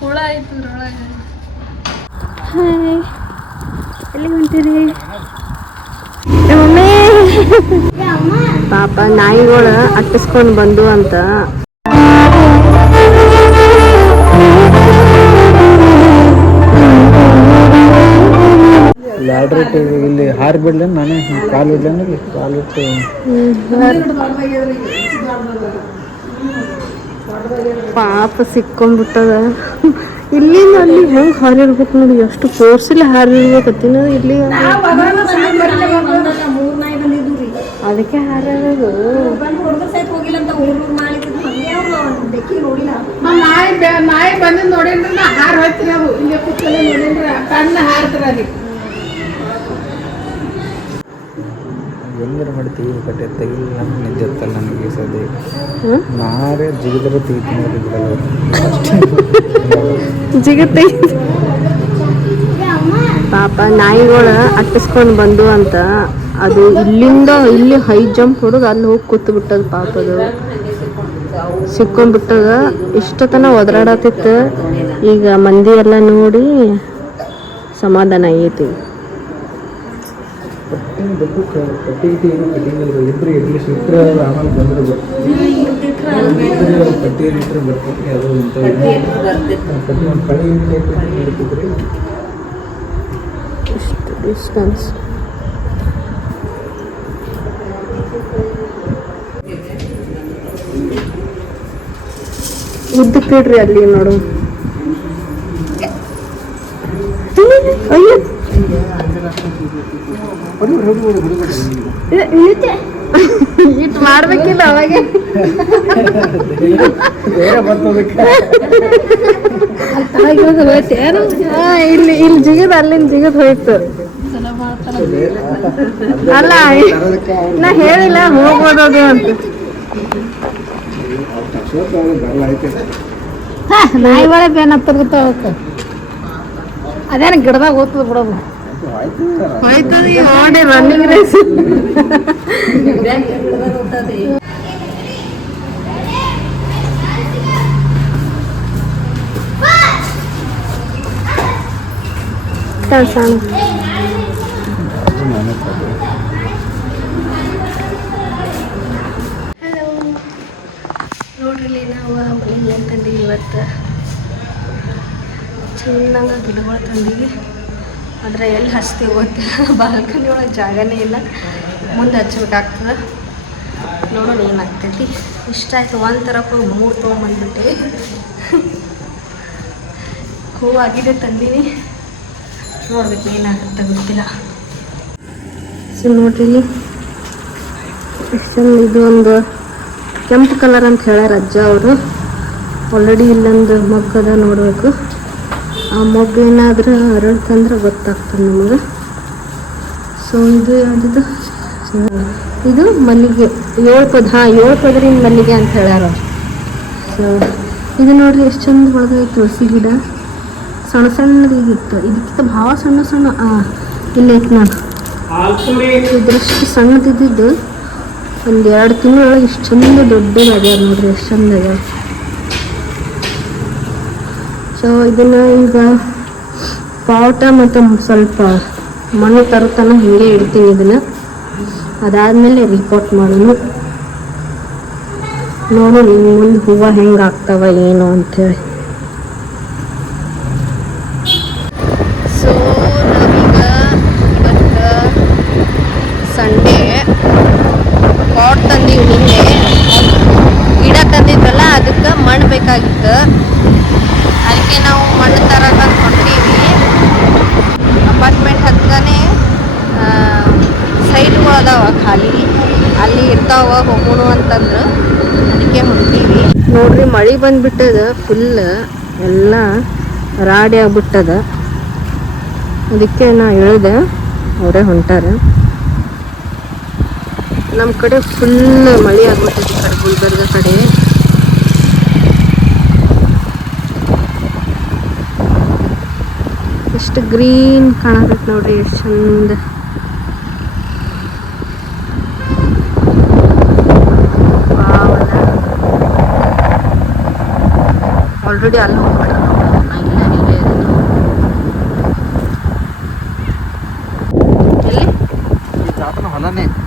ಹುಳ ಎಲ್ಲಿ ಹೊಂಟಿರಿ ಪಾಪ ನಾಯಿಗಳು ಅಟ್ಟಿಸ್ಕೊಂಡು ಬಂದು ಅಂತ. ಲಾಡ್ರಿ ಇಲ್ಲಿ ಹಾರು ಬಿಡ್ಲ ನಾನೇ ಕಾಲು ಇಡ್ಲೇನು ಇಲ್ಲಿ ಕಾಲು ಇಟ್ಟು ಪಾಪ ಸಿಕ್ಕೊಂಡ್ಬಿಟ್ಟದ. ಇಲ್ಲಿಂದ ಅಲ್ಲಿ ಹೆಂಗ್ ಹಾರಿರ್ಬೇಕು ನೋಡಿ, ಎಷ್ಟು ಫೋರ್ಸಿಲ್ಲ ಹಾರಿರ್ಬೇಕತ್ತಿನ ಇಲ್ಲಿ. ಅದಕ್ಕೆ ಹಾರದು. ನಾಯಿ ನಾಯಿ ಬಂದು ನೋಡಿದ್ರೆ ನಾ ಹಾರ್ ಹೋಯ್ತೀನಿ ಇಲ್ಲೇ ಕೂತ್ಕೊಳ್ಳಿ ನೋಡಿದ್ರೆ ಕಣ್ಣ ಹಾರ್ತಾರ ಅದಕ್ಕೆ ಹೆಂಗಾರ ಮಾಡಿ ತೆಗಿಬೇಕಟ್ಟೆ ತೆಗಿಲ್ಲ ಅಂದ್ರೆ ನಿಂತಿರ್ತಲ್ಲ ನನಗೆ ಸದ್ಯ? ನಾರೇ ಜಿಗಿದ್ರೆ ತೆಗಿತೀನಿ ಜಿಗತ್ತೆ. ಪಾಪ ನಾಯಿಗಳು ಅಟ್ಟಿಸ್ಕೊಂಡು ಬಂದು ಅಂತ ಅದು ಇಲ್ಲಿಂದ ಇಲ್ಲಿ ಹೈ ಜಂಪ್ ಹುಡುಗ ಅಲ್ಲಿ ಹೋಗಿ ಕೂತು ಬಿಟ್ಟದ ಪಾಪ ಅದು. ಸಿಕ್ಕೊಂಡ್ಬಿಟ್ಟದ ಇಷ್ಟತನ ಒದರಾಡತ್ತಿತ್ತು. ಈಗ ಮಂದಿ ಎಲ್ಲ ನೋಡಿ ಸಮಾಧಾನ ಆಗೈತಿ. ಕಟ್ಟಿಂಗ್ ಬೇಕು ಕಟ್ಟಿ ಗಿಟ್ಟಿ ಏನು ಕಟ್ಟಿಂಗ್ ಇಲ್ಲ ಇಬ್ಬರು ಎಟ್ಲೀಸ್ಟ್ ಇಟ್ಟರೆ ಆಮೇಲೆ ಬಂದ್ರೆ ಕಟ್ಟಿಯಲ್ಲಿ ಇಟ್ಟರೆ ಬರ್ತೈತಿ ಅದು ಅಂತ ಕಟ್ಟಿ ಒಂದು ಕಳೆ ನಡೀತಿದ್ರಿ ಇಷ್ಟು ಡಿಸ್ಟನ್ಸ್ ಉದ್ದಕ್ಕೆ ಇಡ್ರಿ ಅಲ್ಲಿ ನೋಡು ಅಯ್ಯೋ. ಇಟ್ಟು ಮಾಡ್ಬೇಕಿಲ್ಲ ಅವಾಗೆ. ಇಲ್ಲಿ ಇಲ್ಲಿ ಜಿಗದ್ ಅಲ್ಲಿಂದ ಜಿಗದ್ ಹೋಯ್ತು. ಅಲ್ಲ ನಾ ಹೇಳಿಲ್ಲ ಹೋಗ್ಬೋದು ಅದು ಅಂತ. ನಾಯಿ ಒಳಗೆ ಹತ್ತರ್ಗುತ್ತ ಅವಕ್ಕೆ? ಅದೇನ ಗಿಡದಾಗ ಓದ್ತದ ಬಿಡೋದು. ಹೋಯ್ತದ ನೋಡಿ ರನ್ನಿಂಗ್ ರೇಸ್ ಸಣ್ಣ ನಾನೇ ತಗೊಂಡೆ. ಹಲೋ ನೋಡ್ರಿ ನಾವು ಮನೆಗೆ ಏನು ತಂದೀವಿ ಇವತ್ತು ಚೆನ್ನಾಗ ಗಿಡಗಳು ತಂದೀವಿ ಆದರೆ ಎಲ್ಲಿ ಹಚ್ತೀವಿ ಗೊತ್ತಿಲ್ಲ ಬಾಲ್ಕನಿ ಒಳಗೆ ಜಾಗನೇ ಇಲ್ಲ. ಮುಂದೆ ಹಚ್ಬೇಕಾಗ್ತದೆ. ನೋಡೋಣ ಏನಾಗ್ತೈತಿ. ಇಷ್ಟ ಆಯ್ತು ಒಂದು ಥರ ಮೂರು ತೊಗೊಂಬಂದ್ಬಿಟ್ಟೆ. ಹೂವಾಗಿದೆ ತಂದೀನಿ. ನೋಡ್ಬೇಕು ಏನಾಗುತ್ತೆ ಗೊತ್ತಿಲ್ಲ. ಸೊ ನೋಡ್ರಿ. ಎಷ್ಟೊಂದು ಇದು ಒಂದು ಕೆಂಪು ಕಲರ್ ಅಂತ ಹೇಳ್ಯಾರ ಅಜ್ಜ ಅವರು. ಆಲ್ರೆಡಿ ಇಲ್ಲೊಂದು ಮಗ್ಗದ ನೋಡಬೇಕು. ಆ ಮೊಗ್ಗು ಏನಾದರೂ ಅರಳ್ತಂದ್ರೆ ಗೊತ್ತಾಗ್ತದೆ ನಮಗೆ. ಸೊ ಇದು ಯಾವುದಿದು? ಇದು ಮಲ್ಲಿಗೆ, ಏಳು ಪದ, ಹಾಂ, ಏಳು ಪದರಿನ ಮಲ್ಲಿಗೆ ಅಂತ ಹೇಳ್ಯಾರ ಸೊ ಇದು ನೋಡ್ರಿ ಎಷ್ಟು ಚಂದ ಬೆಳೆದೈತೆ ತುಳಸಿ ಗಿಡ. ಸಣ್ಣ ಸಣ್ಣದಿತ್ತು ಇದಕ್ಕಿಂತ ಭಾಳ ಸಣ್ಣ ಸಣ್ಣ ಇಲ್ಲೈತೆ ನಾನು ಇದ್ರಷ್ಟು ಸಣ್ಣದಿದ್ದು ಒಂದು ಎರಡು ತಿಂಗಳೊಳಗೆ ಇಷ್ಟು ಚಂದ ದೊಡ್ಡದಾಗ್ಯಾವ ನೋಡ್ರಿ, ಎಷ್ಟು ಚಂದ ಸೊ ಇದನ್ನ ಈಗ ಪಾವಟ ಮತ್ತು ಸ್ವಲ್ಪ ಮಣ್ಣು ತರತನ ಹಿಂಗೆ ಇಡ್ತೀನಿ ಇದನ್ನ. ಅದಾದ್ಮೇಲೆ ರಿಪೋರ್ಟ್ ಮಾಡೋಣ. ಇನ್ನು ಮುಂದೆ ಹೂವು ಹೆಂಗೆ ಆಗ್ತಾವ, ಏನು ಅಂತೇಳಿ ಸೊ ನಾವೀಗ ಇವತ್ತು ಸಂಡೇ ಪಾಟ್ ತಂದೀವಿ ನಿನ್ನೆ ಗಿಡ ತಂದಿದ್ವಲ್ಲ ಅದಕ್ಕೆ ಮಣ್ಣು ಬೇಕಾಗಿತ್ತು ಅದಕ್ಕೆ ನಾವು ಮಣ್ಣು ತರಕ ಕೊಡ್ತೀವಿ ಅಪಾರ್ಟ್ಮೆಂಟ್ ಹತ್ರನೇ ಸೈಟ್ಗಳು ಅದಾವ ಖಾಲಿ. ಅಲ್ಲಿ ಇರ್ತಾವ ಹೋಗೋಣ ಅಂತಂದ್ರೆ ಅದಕ್ಕೆ ಹೊಂಟೀವಿ. ನೋಡ್ರಿ ಮಳೆ ಬಂದ್ಬಿಟ್ಟದ ಫುಲ್ ಎಲ್ಲ ರಾಡಿ ಆಗ್ಬಿಟ್ಟದ. ಅದಕ್ಕೆ ನಾ ಹೇಳ್ದೆ, ಅವರೇ ಹೊಂಟಾರ. ನಮ್ಮ ಕಡೆ ಫುಲ್ ಮಳೆ ಆಗ್ಬಿಟ್ಟೈತಿ ಕಡೆ, ಗುಲ್ಬರ್ಗ ಕಡೆ. ಎಷ್ಟು ಗ್ರೀನ್ ಕಾಣಬೇಕು ನೋಡ್ರಿ, ಎಷ್ಟು ಚಂದ. ಆಲ್ರೆಡಿ ಅಲ್ಲಿ ಹೋಗ್ಬಿಟ್ಟು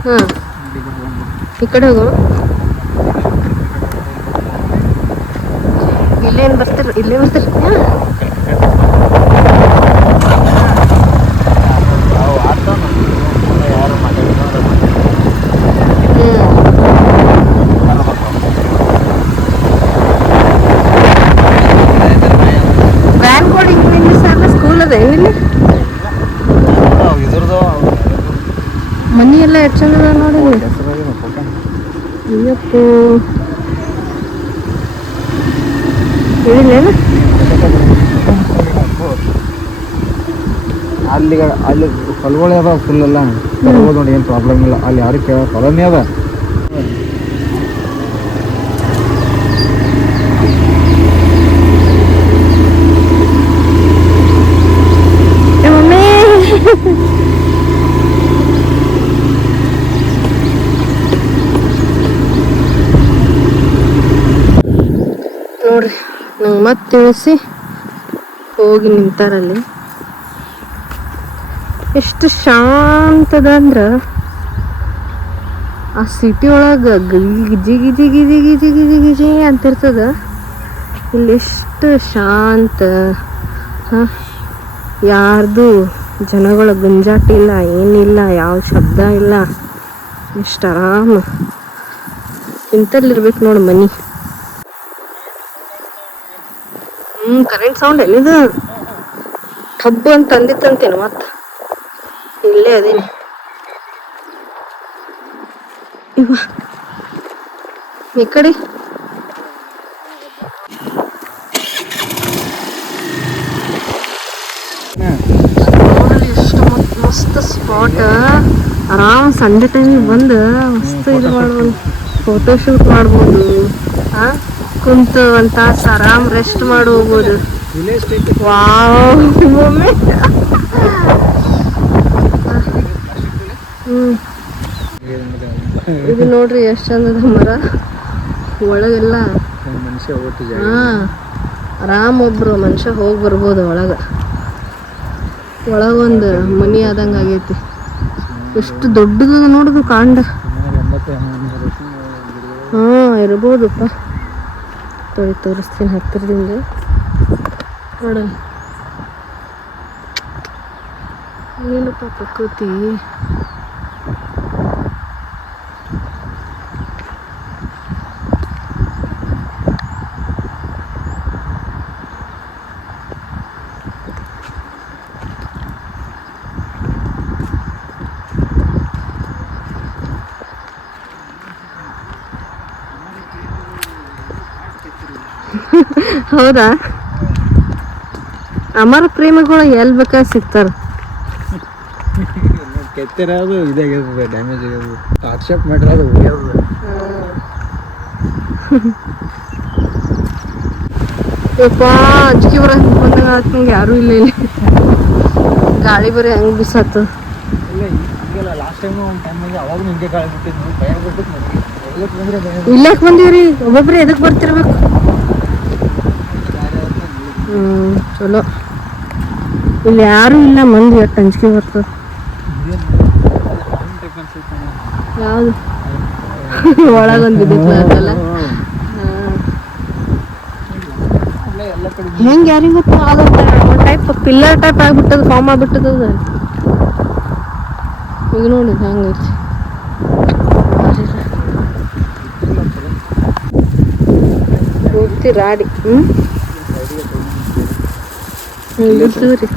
ಹಾಂ ಈ ಕಡೆ ಹೋಗೋಣ ಇಲ್ಲೇನು ಬರ್ತಾರೆ? ಇಲ್ಲೇ ಬರ್ತಾರೆ? ಅಲ್ಲಿ ಅಲ್ಲಿ ಹೊಲಗಳು ಅದ ಫುಲ್ ಎಲ್ಲ. ನೋಡಿ ಏನು ಪ್ರಾಬ್ಲಮ್ ಇಲ್ಲ. ಅಲ್ಲಿ ಯಾರು ಕೇಳ ಹೊಲನೇ ಅದ. ನೋಡ್ರಿ, ನಂಗೆ ಮತ್ತೆ ತಿಳಿಸಿ ಹೋಗಿ ನಿಂತಾರಲ್ಲಿ. ಎಷ್ಟು ಶಾಂತದ ಅಂದ್ರೆ ಆ ಸಿಟಿ ಒಳಗ ಗಿಜಿ ಗಿಜಿ ಗಿಜಿ ಗಿಜಿ ಗಿಜಿ ಗಿಜಿ ಅಂತಿರ್ತದ. ಇಲ್ಲಿ ಎಷ್ಟು ಶಾಂತ. ಹಾಂ? ಯಾರ್ದು ಜನಗಳ ಗುಂಜಾಟ ಇಲ್ಲ, ಏನಿಲ್ಲ, ಯಾವ ಶಬ್ದ ಇಲ್ಲ. ಎಷ್ಟು ಆರಾಮ. ಇಂಥಲ್ಲಿರ್ಬೇಕು ನೋಡಿ ಮನಿ. ಹ್ಮ್ ಕರೆಂಟ್ ಸೌಂಡ್ ಎಲ್ಲಿದು? ಹಬ್ಬ ಅಂತ ಅಂದಿತ್ತಂತೇನು ಮತ್ತ? ಇಲ್ಲೇ ಅದೇನಿ ಇವ ಈ ಕಡೆ ನೋಡ್ರಿ ಎಷ್ಟು ಮಸ್ತ್ ಮಸ್ತ್ ಸ್ಪಾಟ್ ಆರಾಮ್ ಸಂಡೆ ಟೈಮಿಗೆ ಬಂದು ಮಸ್ತ್ ಇದು ಮಾಡ್ಬೋದು ಫೋಟೋ ಶೂಟ್ ಮಾಡ್ಬೋದು ಆ ಕುಂತು ಒಂದ್ ತಾಸು ಆರಾಮ್ ರೆಸ್ಟ್ ಮಾಡಿ ಹೋಗ್ಬೋದು ವಾವ್ ಒಮ್ಮೆ ಹ್ಮ್ ಇದು ನೋಡ್ರಿ ಎಷ್ಟ್ ಚಂದದ ಮರ. ಒಳಗೆಲ್ಲ ಮನುಷ್ಯ ಹಾ ಆರಾಮ್ ಒಬ್ರು ಮನುಷ್ಯ ಹೋಗಿ ಬರ್ಬೋದು ಒಳಗ. ಒಳಗೊಂದು ಮನಿ ಆದಂಗ ಆಗೈತಿ. ಎಷ್ಟು ದೊಡ್ಡದ ನೋಡುದು ಕಾಂಡ. ಹಾ ಇರ್ಬೋದಪ್ಪ. ತೊಳಿ ತೋರಿಸ್ತೀನಿ ಹತ್ತಿರದಿಂದ. ನೋಡ ಏನಪ್ಪ ಪ್ರಕೃತಿ? ಹೌದಾ? ಅಮರ ಪ್ರೇಮಿಗಳು ಎಲ್ಲಿ ಬೇಕಾದ್ರೆ ಸಿಗ್ತಾರ? ಕೆತ್ತಿರೋದು ಇದಾಗಿರ್ತದೆ ಡ್ಯಾಮೇಜ್ ಆಗ್ಯದ ಆಕ್ಷೇಪ್ ಮಾಡಿರೋದು ಉಳಿಯೋದು ಯಪ್ಪ ಅಜ್ಜಿ ಬರ ಬಂದಂಗ ಆತ್ ನಂಗೆ ಯಾರೂ ಇಲ್ಲ ಇಲ್ಲಿ. ಗಾಳಿ ಬರೀ ಹೆಂಗೆ ಬಿಸಾತು. ಇಲ್ಲ ಲಾಸ್ಟ್ ಟೈಮ್ ಒಂದು ಟೈಮಿಗೆ ಅವಾಗ ಹಿಂಗೆ ಗಾಳಿ ಬಿಟ್ಟಿದ್ದು ಭಯ ಇಲ್ಲಕ್ಕೆ ಎಲ್ಲಿಗೆ ಬಂದ್ರೆ ಭಯ ಇಲ್ಲಕ್ ಬಂದೀವ್ರಿ ಒಬ್ಬೊಬ್ರು ಎದಕ್ ಬರ್ತಿರ್ಬೇಕು? ಚಲೋ. ಇಲ್ಲಿ ಯಾರು ಇಲ್ಲ, ಮಂದಿ ಎಷ್ಟು ಅಂಜಿಕೆ ಬರ್ತದೆ ಯಾವುದು? ಒಳಗೊಂದು ಕಡೆ ಹೆಂಗ್ ಯಾರಿಗ್ ಗೊತ್ತು ಅದೊಂದ್ ಟೈಪ್ ಪಿಲ್ಲರ್ ಟೈಪ್ ಆಗ್ಬಿಟ್ಟದ ಫಾರ್ಮ್ ಆಗ್ಬಿಟ್ಟದ ಈಗ ನೋಡಿ ಹಂಗೈತಿ ಪೂರ್ತಿ ರಾಡಿ. ಹ್ಮ್? ಹ್ಮ್ ಬಿಡ್ತೀವ್ರಿ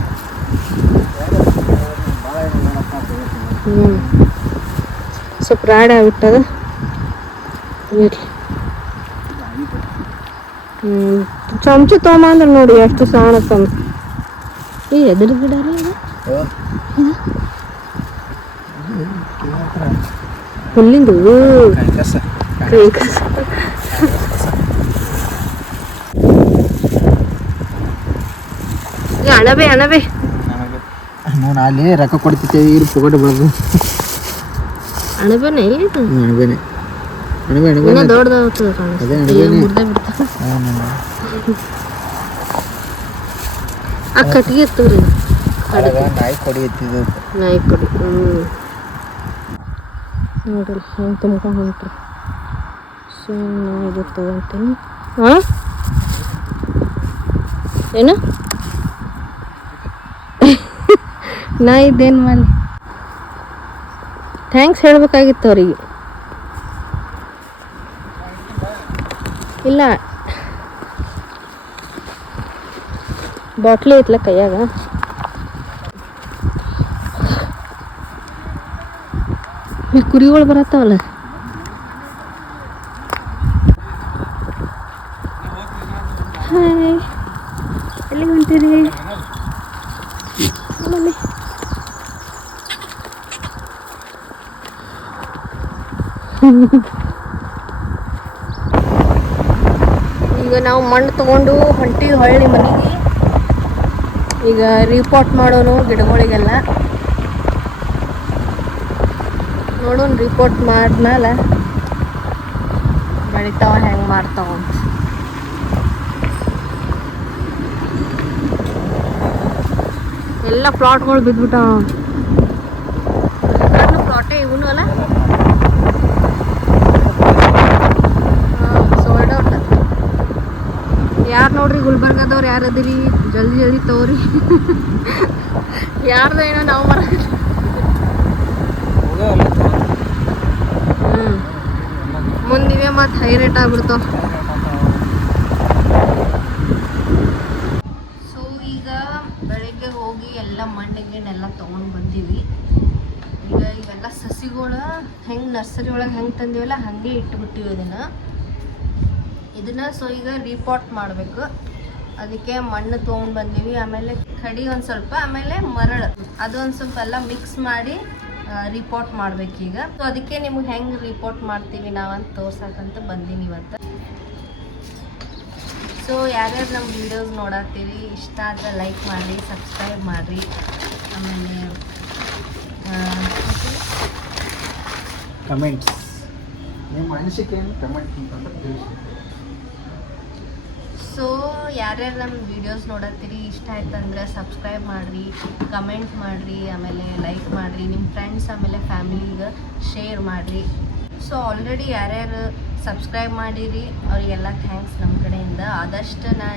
ಹ್ಮ್ ಸ್ವಲ್ಪ ರಾಡಿ ಆಗ್ಬಿಟ್ಟದ ಇರ್ಲಿ ಹ್ಮ್ ಚಮಚ ತೊಗೊಂಬ ಅಂದ್ರೆ ನೋಡಿ ಎಷ್ಟು ಸಾಣತ್ತಂದ ಈ ಎದ್ರ ಗಿಡ ರೀ ಇದು? ಹುಲ್ಲಿಂದು ಕಸ ಕೈ ಕಸ. ಅಣಬೆ ಅಣಬೆ. ನಾನು ಅಲ್ಲಿ ರೊಕ್ಕ ಕೊಡ್ತಿದ್ದೇವೆ ಇಲ್ಲಿ ಪುಗಟ ಬೆಳೆದು ಅಣಬೆನೆ ಅಣಬೆನೆ. ಅಣಬೆ ಅಣಬೆ ದೊಡ್ಡದಾಗುತ್ತದೆ ಅದೇ ಅಣಬೆನೆ. ಆ ಕಟ್ಟಿಗೆ ಇರ್ತವ್ರಿ ನಾಯಿ ಕೊಡಿ ಎತ್ತಿದ್ದು. ನಾಯಿ ಕೊಡಿ ಹ್ಮ್. ನೋಡ್ರಿ ಹೆಂಗೆ ತುಂಬ್ಕೊಂಡು ಹೊಂಟ್ರಿ. ಸೊ ನಾ ಇದು ತೊಗೊತೀನಿ ಹಾಂ ಏನು? ನಾ ಇದ್ದೇನು ಮಾಡಿ ಥ್ಯಾಂಕ್ಸ್ ಹೇಳಬೇಕಾಗಿತ್ತು ಅವರಿಗೆ. ಇಲ್ಲ. ಬಾಟ್ಲಿ ಐತ್ಲ ಕೈಯಾಗ? ಕುರಿಗಳು ಬರತ್ತಾವಲ್ಲ ಹಾಯ್ ಎಲ್ಲಿ ಹೊಂಟಿರಿ ಮಮ್ಮಿ ಈಗ ನಾವು ಮಣ್ಣು ತೊಗೊಂಡು ಹೊಂಟಿ ಹೊಳ್ಳಿ ಮನೆಗೆ. ಈಗ ರಿಪೋರ್ಟ್ ಮಾಡೋನು ಗಿಡಗಳಿಗೆಲ್ಲ. ನೋಡೋಣ ರಿಪೋರ್ಟ್ ಮಾಡಿದ್ಮೇಲೆ ಬೆಳಿತಾವ, ಹೆಂಗೆ ಮಾಡ್ತಾವ ಅಂತ. ಎಲ್ಲ ಪ್ಲಾಟ್ಗಳು ಬಿದ್ಬಿಟ್ಟಾವ. ನೋಡ್ರಿ ಗುಲ್ಬರ್ಗದವ್ರು ಯಾರು ಅದಿರಿ? ಜಲ್ದಿ ಜಲ್ದಿ ತಗೋರಿ. ಯಾರ್ದು ಏನೋ ನಾವು ಮರ ಹ್ಞೂ ಮುಂದಿವೆ ಮತ್ತು ಹೈ ರೇಟ್ ಆಗ್ಬಿಡ್ತಾವ. ಸೊ ಈಗ ಬೆಳಿಗ್ಗೆ ಹೋಗಿ ಎಲ್ಲ ಮಣ್ಣಿಗೆನೆಲ್ಲ ತೊಗೊಂಡು ಬಂದೀವಿ. ಈಗ ಇವೆಲ್ಲ ಸಸಿಗಳು ಹೆಂಗೆ ನರ್ಸರಿ ಒಳಗೆ ಹೆಂಗೆ ತಂದೀವಲ್ಲ ಹಾಗೆ ಇಟ್ಬಿಟ್ಟಿವಿ ಇದನ್ನು ಇದನ್ನ ಸೊ ಈಗ ರೀಪಾಟ್ ಮಾಡಬೇಕು. ಅದಕ್ಕೆ ಮಣ್ಣು ತೊಗೊಂಡು ಬಂದೀವಿ. ಆಮೇಲೆ ಕಡಿ ಒಂದು ಸ್ವಲ್ಪ, ಆಮೇಲೆ ಮರಳು. ಅದೊಂದು ಸ್ವಲ್ಪ ಎಲ್ಲ ಮಿಕ್ಸ್ ಮಾಡಿ ರಿಪೋರ್ಟ್ ಈಗ. ಸೊ ಅದಕ್ಕೆ ನಿಮ್ಗೆ ಹೆಂಗೆ ರಿಪೋರ್ಟ್ ಮಾಡ್ತೀವಿ ನಾವಂತ ತೋರ್ಸಕ್ಕಂತ ಬಂದೀನಿ ಇವತ್ತು. ಸೊ ಯಾರ್ಯಾರು ನಮ್ಮ ವಿಡಿಯೋಸ್ ನೋಡತ್ತೀರಿ, ಇಷ್ಟ ಆದರೆ ಲೈಕ್ ಮಾಡಿರಿ ಸಬ್ಸ್ಕ್ರೈಬ್ ಮಾಡಿರಿ. ಆಮೇಲೆ ಕಮೆಂಟ್ಸ್ ನಿಮ್ಮ ಅನಿಸಿಕೆ ಕಮೆಂಟ್ ಸೊ ಯಾರ್ಯಾರು ನಮ್ಮ ವಿಡಿಯೋಸ್ ನೋಡತ್ತೀರಿ, ಇಷ್ಟ ಆಯ್ತಂದ್ರೆ ಸಬ್ಸ್ಕ್ರೈಬ್ ಮಾಡಿರಿ ಕಮೆಂಟ್ ಮಾಡಿರಿ, ಆಮೇಲೆ ಲೈಕ್ ಮಾಡಿರಿ ನಿಮ್ಮ ಫ್ರೆಂಡ್ಸ್ ಆಮೇಲೆ ಫ್ಯಾಮಿಲಿಗೆ ಶೇರ್ ಮಾಡಿರಿ. ಸೊ ಆಲ್ರೆಡಿ ಯಾರ್ಯಾರು ಸಬ್ಸ್ಕ್ರೈಬ್ ಮಾಡಿರಿ, ಅವರಿಗೆಲ್ಲ ಥ್ಯಾಂಕ್ಸ್ ನಮ್ಮ ಕಡೆಯಿಂದ. ಆದಷ್ಟು ನಾ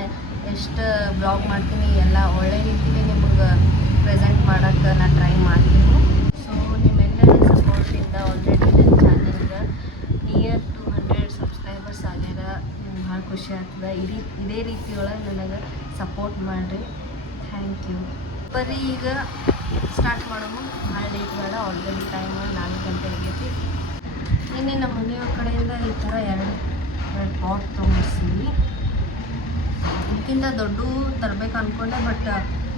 ಎಷ್ಟು ಬ್ಲಾಗ್ ಮಾಡ್ತೀನಿ, ಎಲ್ಲ ಒಳ್ಳೆ ರೀತಿಲಿ ನಿಮಗೆ ಪ್ರೆಸೆಂಟ್ ಮಾಡೋಕ್ಕೆ ನಾನು ಟ್ರೈ ಮಾಡ್ತೀನಿ. ಸೊ ನಿಮ್ಮೆಲ್ಲರ ಸಪೋರ್ಟಿಂದ ಆಲ್ರೆಡಿ ಖುಷಿ ಆಗ್ತದೆ. ರೀತಿ ಇದೇ ರೀತಿ ಒಳಗೆ ನನಗೆ ಸಪೋರ್ಟ್ ಮಾಡಿರಿ. ಥ್ಯಾಂಕ್ ಯು ಬರೀ ಈಗ ಸ್ಟಾರ್ಟ್ ಮಾಡೋದು ಭಾಳ ಲೇಟ್ ಬೇಡ. ಆಲ್ರೆಡಿ ಟೈಮ್ ನಾಲ್ಕು ಗಂಟೆ ಆಗೈತಿ. ನಿನ್ನೆ ನಮ್ಮ ಮನೆಯವ್ರ ಕಡೆಯಿಂದ ಈ ಥರ ಎರಡು ಎರಡು ಪಾಟ್ ತೊಗೊಂಡಿಸ್ತೀವಿ ಇದಕ್ಕಿಂತ ದೊಡ್ಡ ತರಬೇಕು ಅಂದ್ಕೊಂಡೆ ಬಟ್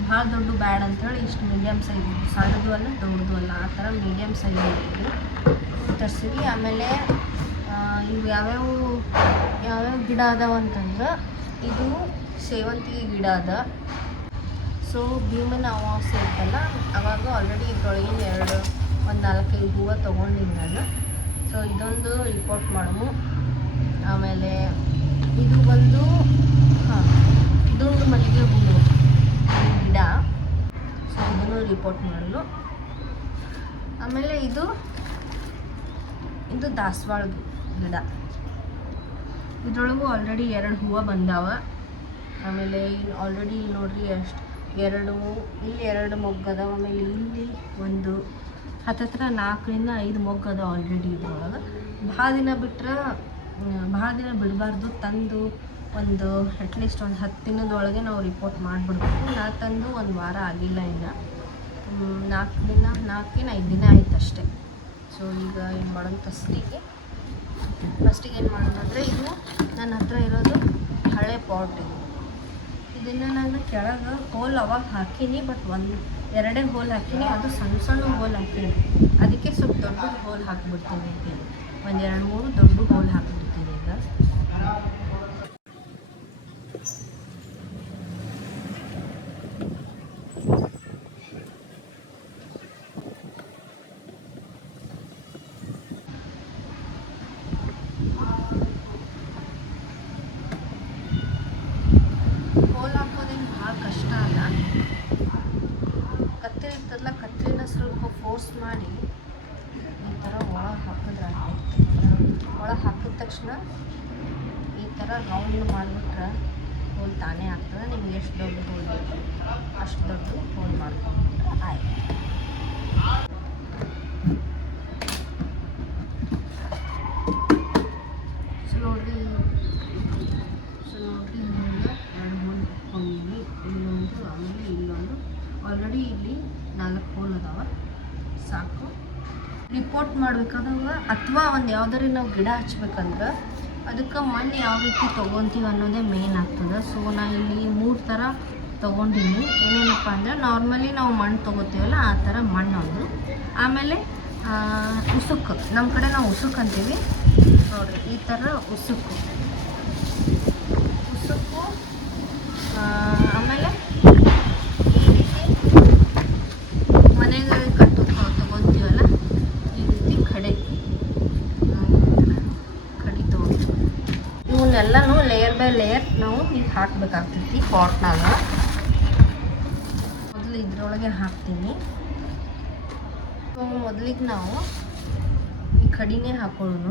ಭಾಳ ದೊಡ್ಡ ಬ್ಯಾಡ್ ಅಂತೇಳಿ ಇಷ್ಟು ಮೀಡಿಯಮ್ ಸೈಜ್ ಸಣ್ಣದು ಅಲ್ಲ, ದೊಡ್ಡದು ಅಲ್ಲ. ಆ ಥರ ಮೀಡಿಯಮ್ ಸೈಜ್ ತರಿಸಿದ್ವಿ ಆಮೇಲೆ ಇವು ಯಾವ್ಯಾವ ಯಾವ್ಯಾವ ಗಿಡ ಅದಾವ ಅಂತಂದ್ರೆ ಇದು ಸೇವಂತಿಗೆ ಗಿಡ ಅದ. ಸೊ ಭೀಮನ ಅಮಾವಾಸ್ಯೆ ಇತ್ತಲ್ಲ ಅವಾಗ ಆಲ್ರೆಡಿ ಇದ್ರೊಳಗಿನ ಎರಡು, ಒಂದು ನಾಲ್ಕೈದು ಹೂವು ತೊಗೊಂಡಿನಿ ನಾನು. ಸೊ ಇದೊಂದು ರಿಪೋರ್ಟ್ ಮಾಡಮು ಆಮೇಲೆ ಇದು ಬಂದು, ಹಾಂ, ಇದೊಂದು ಮಲ್ಲಿಗೆ ಹೂವು. ಗಿಡ. ಸೊ ಇದನ್ನು ರಿಪೋರ್ಟ್ ಮಾಡಲು ಆಮೇಲೆ ಇದು ಇದು ದಾಸವಾಳ ಗಿಡ. ಇದ್ರೊಳಗೂ ಆಲ್ರೆಡಿ ಎರಡು ಹೂವು ಬಂದಾವ. ಆಮೇಲೆ ಆಲ್ರೆಡಿ ಇಲ್ಲಿ ನೋಡ್ರಿ ಎಷ್ಟು, ಎರಡು, ಇಲ್ಲಿ ಎರಡು ಮೊಗ್ಗದಾವ ಆಮೇಲೆ ಇಲ್ಲಿ ಒಂದು. ಹತ್ತತ್ರ ನಾಲ್ಕರಿಂದ ಐದು ಮೊಗ್ಗದ ಆಲ್ರೆಡಿ ಇದ್ರೊಳಗೆ. ಭಾಳ ದಿನ ಬಿಟ್ರೆ ಭಾಳ ದಿನ ಬಿಡಬಾರ್ದು, ತಂದು ಒಂದು ಅಟ್ಲೀಸ್ಟ್ ಒಂದು ಹತ್ತು ದಿನದೊಳಗೆ ನಾವು ರಿಪೋರ್ಟ್ ಮಾಡಿಬಿಡ್ಬೇಕು. ನಾ ತಂದು ಒಂದು ವಾರ ಆಗಿಲ್ಲ ಇನ್ನು. ನಾಲ್ಕು ದಿನ ನಾಲ್ಕಿನ ಐದು ದಿನ ಆಯ್ತು ಅಷ್ಟೇ ಸೊ ಈಗ ಏನು ಮಾಡೋಣ ಫಸ್ಟಿಗೆ ಫಸ್ಟಿಗೆ ಏನು ಮಾಡೋಣ ಅಂದರೆ ಇದು ನನ್ನ ಹತ್ರ ಇರೋದು ಹಳೆ ಪಾಟ್ ಇದು. ಇದನ್ನು ನಾನು ಕೆಳಗೆ ಹೋಲ್ ಅವಾಗ ಹಾಕೀನಿ, ಬಟ್ ಒಂದು ಎರಡೇ ಹೋಲ್ ಹಾಕೀನಿ, ಅದು ಸಣ್ಣ ಸಣ್ಣ ಹೋಲ್ ಹಾಕೀನಿ. ಅದಕ್ಕೆ ಸ್ವಲ್ಪ ದೊಡ್ಡ ಹೋಲ್ ಹಾಕಿಬಿಡ್ತೀನಿ ಈಗ ಒಂದು ಎರಡು ಮೂರು ದೊಡ್ಡ ಹೋಲ್ ಹಾಕಿಬಿಡ್ತೀನಿ ಈಗ ಹೋಲ್ ಹಾಕೋದೇನು ಭಾಳ ಕಷ್ಟ ಅಲ್ಲ ಕತ್ರಿ ಇರ್ತದಲ್ಲ ಕತ್ರಿನ ಸ್ವಲ್ಪ ಫೋರ್ಸ್ ಮಾಡಿ ಈ ಥರ ಒಳಗೆ ಹಾಕಿ ತಕ್ಷಣ ಈ ಥರ ರೌಂಡ್ ಮಾಡಿಬಿಟ್ರೆ ಹೋಲ್ ತಾನೇ ಆಗ್ತದೆ ನಿಮ್ಗೆ ಎಷ್ಟು ದೊಡ್ಡ ಹೋಲ್ ಬೇಕು ಅಷ್ಟು ಫೋನ್ ಮಾಡ್ತೀನಿ ಮಾಡ್ಕೊಂಡ್ಬಿಟ್ರೆ ಆಯ್ತು. ಸೊ ನೋಡ್ರಿ ಸೊ ನೋಡ್ರಿ ಹಿಂಗೆ ಎರಡು ಮೂರು ಇಲ್ಲೊಂದು, ಆಮೇಲೆ ಇಲ್ಲೊಂದು. ಆಲ್ರೆಡಿ ಇಲ್ಲಿ ನಾಲ್ಕು ಫೋನ್ ಅದಾವ. ಸಾಕು. ರಿಪೋರ್ಟ್ ಮಾಡಬೇಕಾದಾಗ ಅಥವಾ ಒಂದು ಯಾವ್ದಾರ ನಾವು ಗಿಡ ಹಚ್ಬೇಕಂದ್ರೆ ಅದಕ್ಕೆ ಮಣ್ಣು ಯಾವ ರೀತಿ ತೊಗೊತೀವಿ ಅನ್ನೋದೇ ಮೇನ್ ಆಗ್ತದೆ. ಸೊ ನಾ ಇಲ್ಲಿ ಮೂರು ಥರ ತೊಗೊಂಡಿನಿ. ಏನೇನಪ್ಪ ಅಂದರೆ ನಾರ್ಮಲಿ ನಾವು ಮಣ್ಣು ತೊಗೋತೀವಲ್ಲ, ಆ ಥರ ಮಣ್ಣು ಅದು. ಆಮೇಲೆ ಉಸುಕು. ನಮ್ಮ ಕಡೆ ನಾವು ಉಸುಕು ಅಂತೀವಿ. ನೋಡಿರಿ, ಈ ಥರ ಉಸುಕು. ಉಸುಕು ಆಮೇಲೆ ಈ ರೀತಿ ಕಟ್ಟು, ತೊಗೊತೀವಲ್ಲ, ಈ ರೀತಿ ಕಡೆ. ಕಡಿ ತೊಗೊತೀವಿ ಇವನ್ನೆಲ್ಲನೂ ಲೇಯರ್ ಬೈ ಲೇಯರ್ ನಾವು ಈಗ ಹಾಕಬೇಕಾಗ್ತೈತಿ ಪಾಟ್ನಾಗ ಇದ್ರೊಳಗೆ ಹಾಕ್ತೀನಿ. ಮೊದಲಿಗೆ ನಾವು ಈ ಕಡಿನೇ ಹಾಕೊಳ್ಳೋಣ.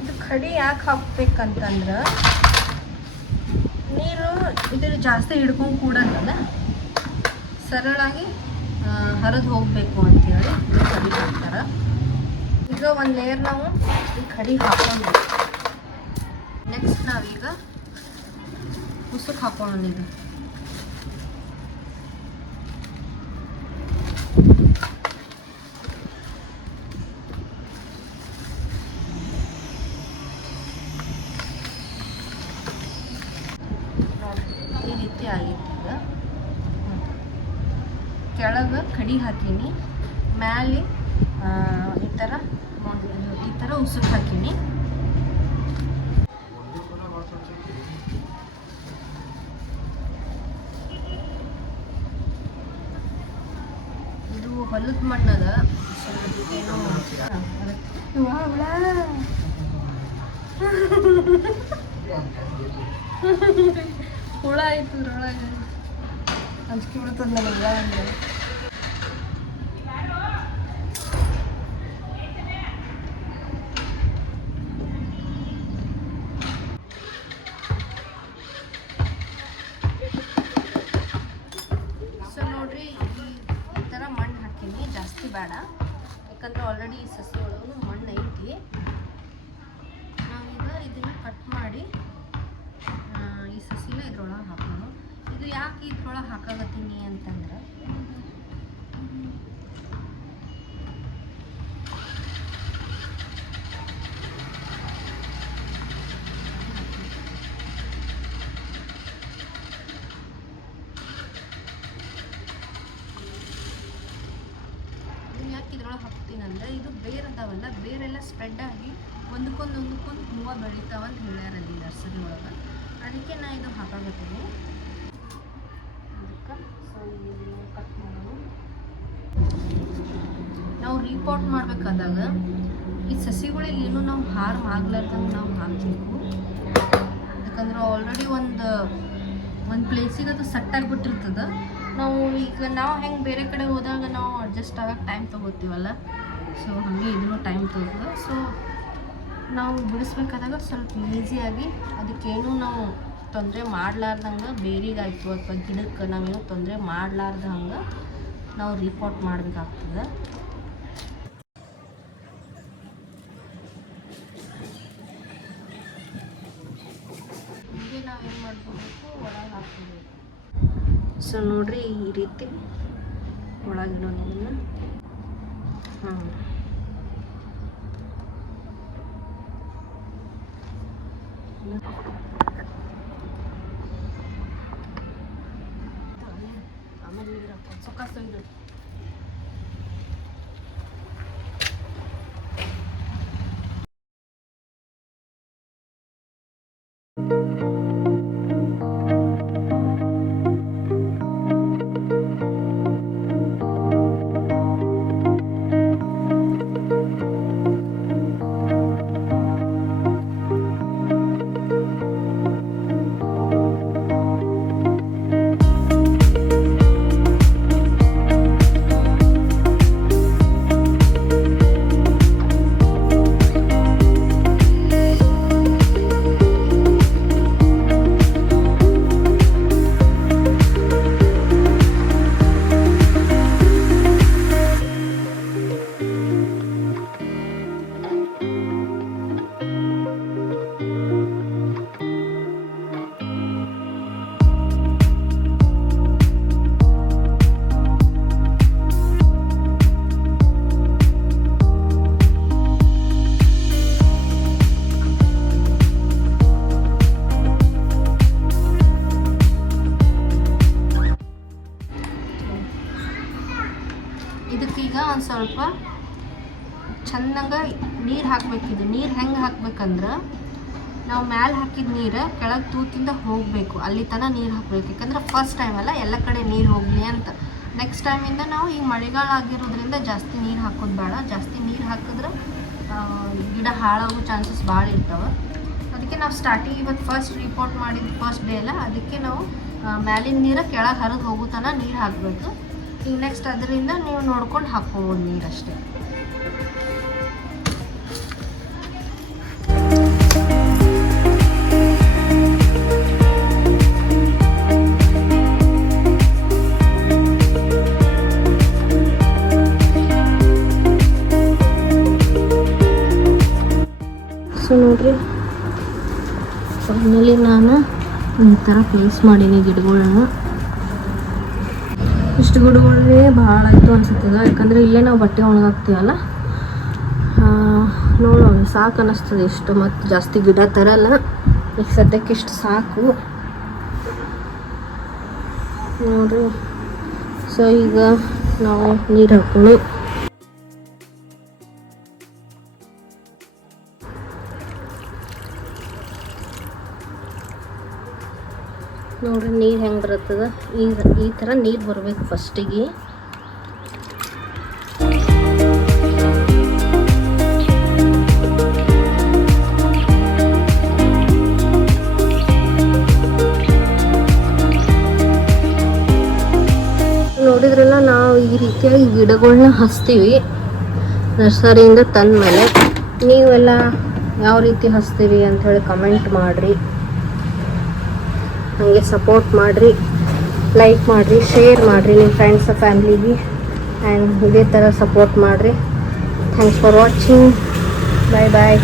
ಇದು ಕಡಿ ಯಾಕೆ ಹಾಕ್ಬೇಕಂತಂದ್ರೆ ನೀರು ಇದ್ರ ಜಾಸ್ತಿ ಹಿಡ್ಕೊಂಡು ಕೂಡಲ್ಲ ಸರಳಾಗಿ ಹರಿದು ಹೋಗಬೇಕು ಅಂತೇಳಿ ಕಡಿ ಹಾಕ್ತಾರೆ. ಈಗ ಒಂದು ಲೇಯರ್ ನಾವು ಈ ಕಡಿ ಹಾಕೊಂಡು ನೆಕ್ಸ್ಟ್ ನಾವೀಗ ಉಸುಕ್ ಹಾಕೊಳ್ಳೋಣ ಈ ರೀತಿ ಆಗೈತಿ ಈಗ ಕೆಳಗೆ ಕಡಿ ಹಾಕೀನಿ ಮ್ಯಾಲೆ ಆ, ಈ ಥರ ಮೊದ್- ಈ ಥರ ಉಸುಕ್ ಹಾಕೀನಿ ಇದು ಹೊಲದ ಮಣ್ಣದ ಸ್ವಲ್ಪ ಏನೋ ವಾ, ಹುಳ. ಹುಳ ಆಯ್ತು ಇದ್ರೊಳಗೆ ಅಂಜಿಕೆ ಬಿಡ್ತದ ನನಗೆ ಬೇರೆಲ್ಲ ಸ್ಪ್ರೆಡ್ ಆಗಿ ಒಂದಕ್ಕೊಂದು ಒಂದಕ್ಕೊಂದು ಹೂವು ಬೆಳಿತಾವ ಅಂತ ಹೇಳ್ಯಾರ ಅಲ್ಲಿ ನರ್ಸರಿ ಒಳಗೆ. ಅದಕ್ಕೆ ನಾ ಇದು ಹಾಕಾಗತ್ತೀನಿ ನಾವು ರೀಪೋರ್ಟ್ ಮಾಡಬೇಕಾದಾಗ ಈ ಸಸಿಗಳಿಗೆ ಏನು ನಾವು ಹಾರ್ಮ್ ಆಗ್ಲಾರ್ದಂಗೆ ನಾವು ಹಾಕಬೇಕು. ಯಾಕಂದ್ರೆ ಆಲ್ರೆಡಿ ಒಂದು ಒಂದು ಪ್ಲೇಸಿಗೆ ಅದು ಸೆಟ್ ಆಗಿಬಿಟ್ಟಿರ್ತದೆ. ನಾವು ಈಗ ನಾವು ಹೆಂಗೆ ಬೇರೆ ಕಡೆ ಹೋದಾಗ ನಾವು ಅಡ್ಜಸ್ಟ್ ಆಗಕ್ಕೆ ಟೈಮ್ ತೊಗೋತೀವಲ್ಲ. ಸೊ ಹಾಗೆ ಇದನ್ನು ಟೈಮ್ ತೊಗೊತದೆ ಸೊ ನಾವು ಬಿಡಿಸ್ಬೇಕಾದಾಗ ಸ್ವಲ್ಪ ಈಸಿಯಾಗಿ ಅದಕ್ಕೇನು ನಾವು ತೊಂದರೆ ಮಾಡಲಾರ್ದಂಗೆ ಬೇರಿಗಾಯಿತು ಅಥವಾ ಗಿಡಕ್ಕೆ ನಾವೇನು ತೊಂದರೆ ಮಾಡ್ಲಾರ್ದಂಗೆ ನಾವು ರಿಪೋರ್ಟ್ ಮಾಡಬೇಕಾಗ್ತದೆ. ಹೀಗೆ ನಾವೇನು ಮಾಡ್ಕೊಬೇಕು? ಒಳಗೆ ಸೊ ನೋಡ್ರಿ ಈ ರೀತಿ ಒಳಗಿಡೋಣ ಇದನ್ನು ಹಾಕ್ಬೇಕಂದ್ರೆ ನಾವು ಮ್ಯಾಲೆ ಹಾಕಿದ ನೀರು ಕೆಳಗೆ ತೂತಿಂದ ಹೋಗಬೇಕು. ಅಲ್ಲಿ ತನಕ ನೀರು ಹಾಕ್ಬೇಕು. ಯಾಕಂದ್ರೆ ಫಸ್ಟ್ ಟೈಮ್ ಅಲ್ಲ, ಎಲ್ಲ ಕಡೆ ನೀರು ಹೋಗಲಿ ಅಂತ. ನೆಕ್ಸ್ಟ್ ಟೈಮಿಂದ ನಾವು ಈಗ ಮಳೆಗಾಲ ಆಗಿರೋದ್ರಿಂದ ಜಾಸ್ತಿ ನೀರು ಹಾಕೋದು ಬೇಡ. ಜಾಸ್ತಿ ನೀರು ಹಾಕಿದ್ರೆ ಗಿಡ ಹಾಳಾಗೋ ಚಾನ್ಸಸ್ ಭಾಳ ಇರ್ತವೆ. ಅದಕ್ಕೆ ನಾವು ಸ್ಟಾರ್ಟಿಂಗ್ ಇವತ್ತು ಫಸ್ಟ್ ರಿಪೋರ್ಟ್ ಮಾಡಿದ ಫಸ್ಟ್ ಡೇ ಅಲ್ಲ, ಅದಕ್ಕೆ ನಾವು ಮ್ಯಾಲಿನ ನೀರು ಕೆಳಗೆ ಹರಿದು ಹೋಗೋ ತನಕ ನೀರು ಹಾಕಬೇಕು. ಈಗ ನೆಕ್ಸ್ಟ್ ಅದರಿಂದ ನೀವು ನೋಡ್ಕೊಂಡು ಹಾಕ್ಕೋಬೋದು ನೀರಷ್ಟೇ ಫೈನಲಿ ನಾನು ಈ ಥರ ಪ್ಲೇಸ್ ಮಾಡೀನಿ ಗಿಡಗಳನ್ನು ಇಷ್ಟು ಗಿಡಗಳೇ ಭಾಳ ಆಯಿತು ಅನಿಸುತ್ತೆ ಯಾಕಂದರೆ ಇಲ್ಲೇ ನಾವು ಬಟ್ಟೆ ಒಣಗಾಕ್ತೀವಲ್ಲ? ನೋಡೋಣ, ಸಾಕು ಅನ್ನಿಸ್ತದೆ ಇಷ್ಟು ಮತ್ತು ಜಾಸ್ತಿ ಗಿಡ ತರಲ್ಲ ಈಗ ಸದ್ಯಕ್ಕೆ ಇಷ್ಟು ಸಾಕು. ನೋಡ್ರಿ. ಸೊ ಈಗ ನಾವು ನೀರು ಹಾಕೋಣ. ನೋಡ್ರಿ, ನೀರು ಹೆಂಗೆ ಬರುತ್ತದ? ಈ ಈ ಥರ ನೀರು ಬರಬೇಕು ಫಸ್ಟಿಗೆ. ನೋಡಿದ್ರಲ್ಲ, ನಾವು ಈ ರೀತಿಯಾಗಿ ಗಿಡಗಳನ್ನ ಹಚ್ತೀವಿ. ನರ್ಸರಿಯಿಂದ ತಂದ ಮೇಲೆ ನೀವೆಲ್ಲ ಯಾವ ರೀತಿ ಹಸ್ತೀವಿ ಅಂತ ಹೇಳಿ ಕಮೆಂಟ್ ಮಾಡಿರಿ. ನನಗೆ ಸಪೋರ್ಟ್ ಮಾಡಿರಿ ಲೈಕ್ ಮಾಡಿರಿ ಶೇರ್ ಮಾಡಿರಿ ನಿಮ್ಮ ಫ್ರೆಂಡ್ಸ್ ಫ್ಯಾಮ್ಲಿಗೆ ಆ್ಯಂಡ್ ಇದೇ ಥರ ಸಪೋರ್ಟ್ ಮಾಡಿರಿ. Thanks for watching bye bye